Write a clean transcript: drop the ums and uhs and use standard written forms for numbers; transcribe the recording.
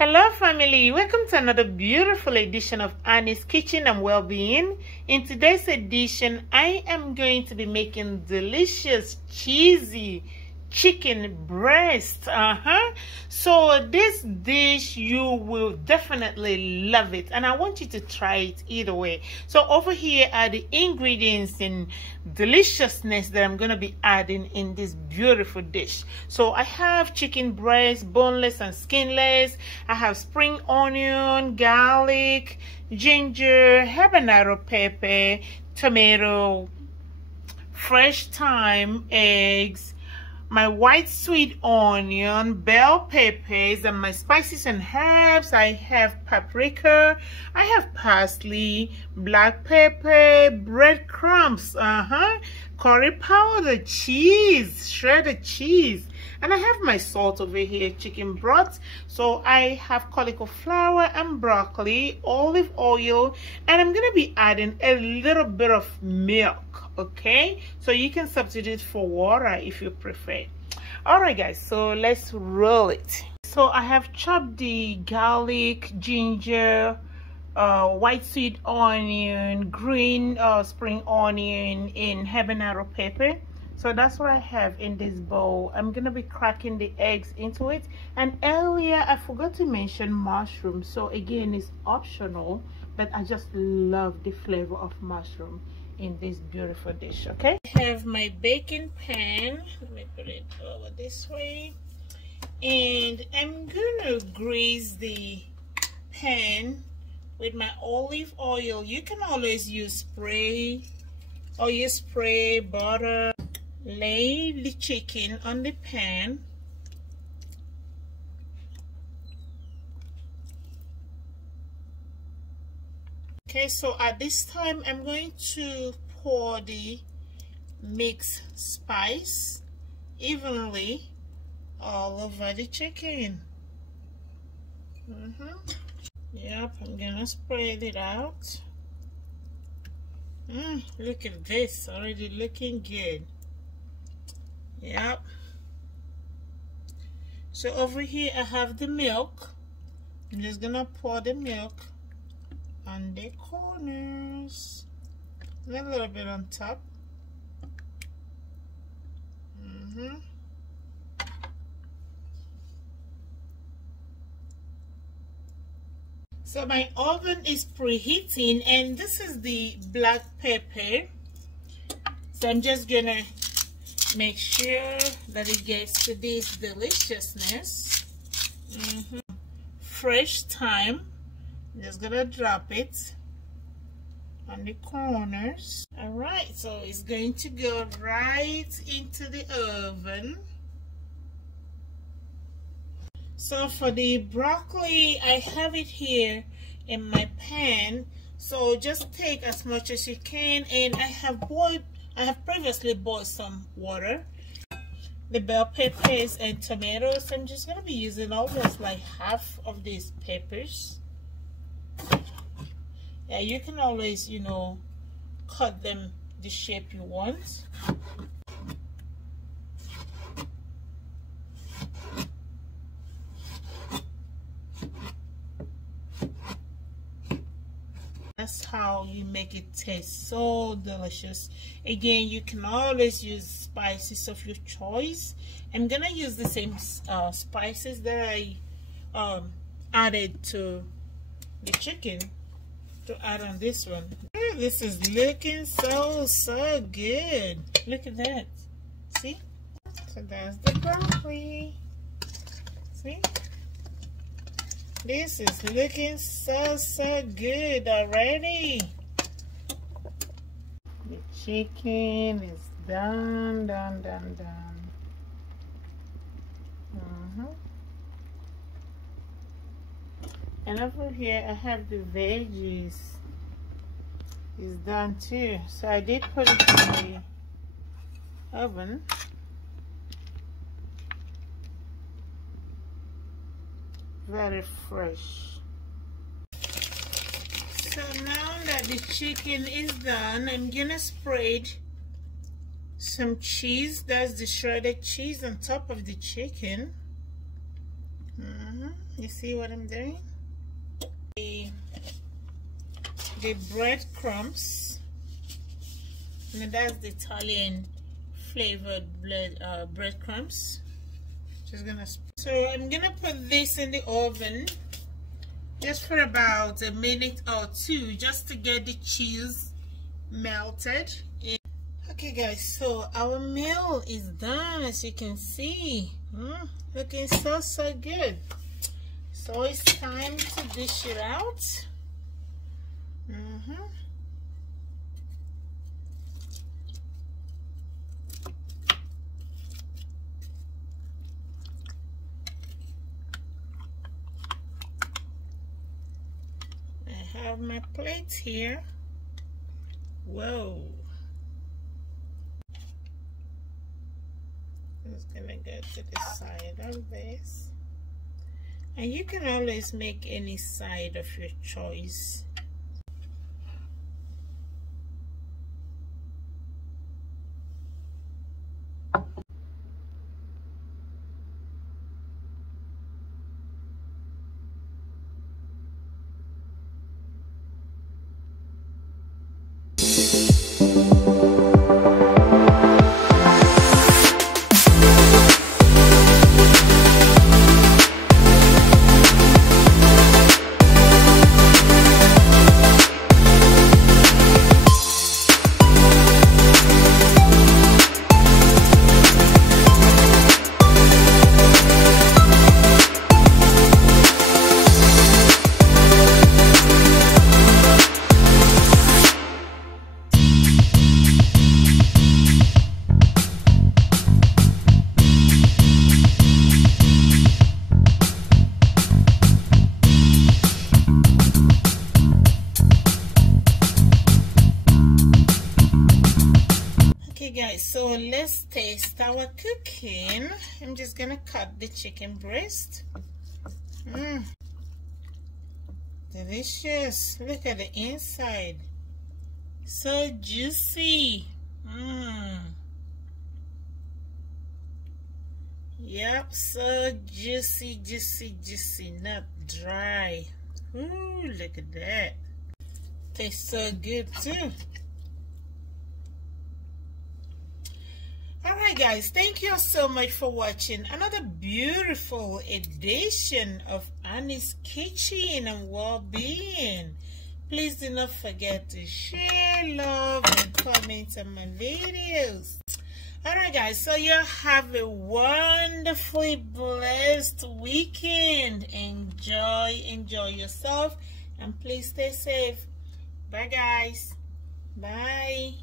Hello family, welcome to another beautiful edition of Annie's Kitchen and Wellbeing. In today's edition, I am going to be making delicious cheesy chicken breast. So this dish, you will definitely love it, and I want you to try it either way. So over here are the ingredients and deliciousness that I'm going to be adding in this beautiful dish. So I have chicken breast, boneless and skinless. I have spring onion, garlic, ginger, habanero pepper, tomato, fresh thyme, eggs, my white sweet onion, bell peppers, and my spices and herbs. I have paprika, I have parsley, black pepper, breadcrumbs, curry powder, cheese, shredded cheese, and I have my salt over here, chicken broth. So I have cauliflower and broccoli, olive oil, and I'm gonna be adding a little bit of milk. Okay, so you can substitute for water if you prefer. All right guys, so let's roll it. So I have chopped the garlic, ginger, white sweet onion, green spring onion, and habanero pepper. So that's what I have in this bowl. I'm gonna be cracking the eggs into it, and earlier I forgot to mention mushroom. So again, it's optional, but I just love the flavor of mushroom in this beautiful dish. Okay, I have my baking pan. Let me put it over this way, and I'm gonna grease the pan with my olive oil. You can always use spray or you spray butter. Lay the chicken on the pan. Okay, so at this time I'm going to pour the mixed spice evenly all over the chicken. Yep, I'm gonna spread it out. Look at this, already looking good. Yep. So over here I have the milk. I'm just gonna pour the milk on the corners, and a little bit on top. So my oven is preheating, and this is the black pepper. So I'm just gonna make sure that it gets to this deliciousness. Fresh thyme, just gonna drop it on the corners. All right, so it's going to go right into the oven. So for the broccoli, I have it here in my pan, so just take as much as you can, and I have previously boiled some water. The bell peppers and tomatoes, I'm just gonna be using almost like half of these peppers. Yeah, you can always, you know, cut them the shape you want. That's how you make it taste so delicious. Again, you can always use spices of your choice. I'm gonna use the same spices that I added to the chicken to add on this one. This is looking so good. Look at that. See? So that's the broccoli. See? This is looking so good already. The chicken is done. And over here I have the veggies. It's done too. So I did put it in the oven. Very fresh. So now that the chicken is done, I'm gonna spread some cheese. That's the shredded cheese on top of the chicken. You see what I'm doing? The breadcrumbs. And that's the Italian flavored breadcrumbs. So I'm gonna put this in the oven just for about a minute or two, just to get the cheese melted. Okay guys, so our meal is done, as you can see. Looking so good. So it's time to dish it out. I have my plate here. Whoa. I'm just gonna go to the side of this. And you can always make any side of your choice. Guys, so let's taste our cooking. I'm just gonna cut the chicken breast. Delicious. Look at the inside, so juicy. Yep, so juicy, not dry. Ooh, look at that. Tastes so good too. Alright guys, thank you so much for watching another beautiful edition of Annie's Kitchen and Well-Being. Please do not forget to share, love, and comment on my videos. Alright guys, so you have a wonderfully blessed weekend. Enjoy yourself, and please stay safe. Bye guys. Bye.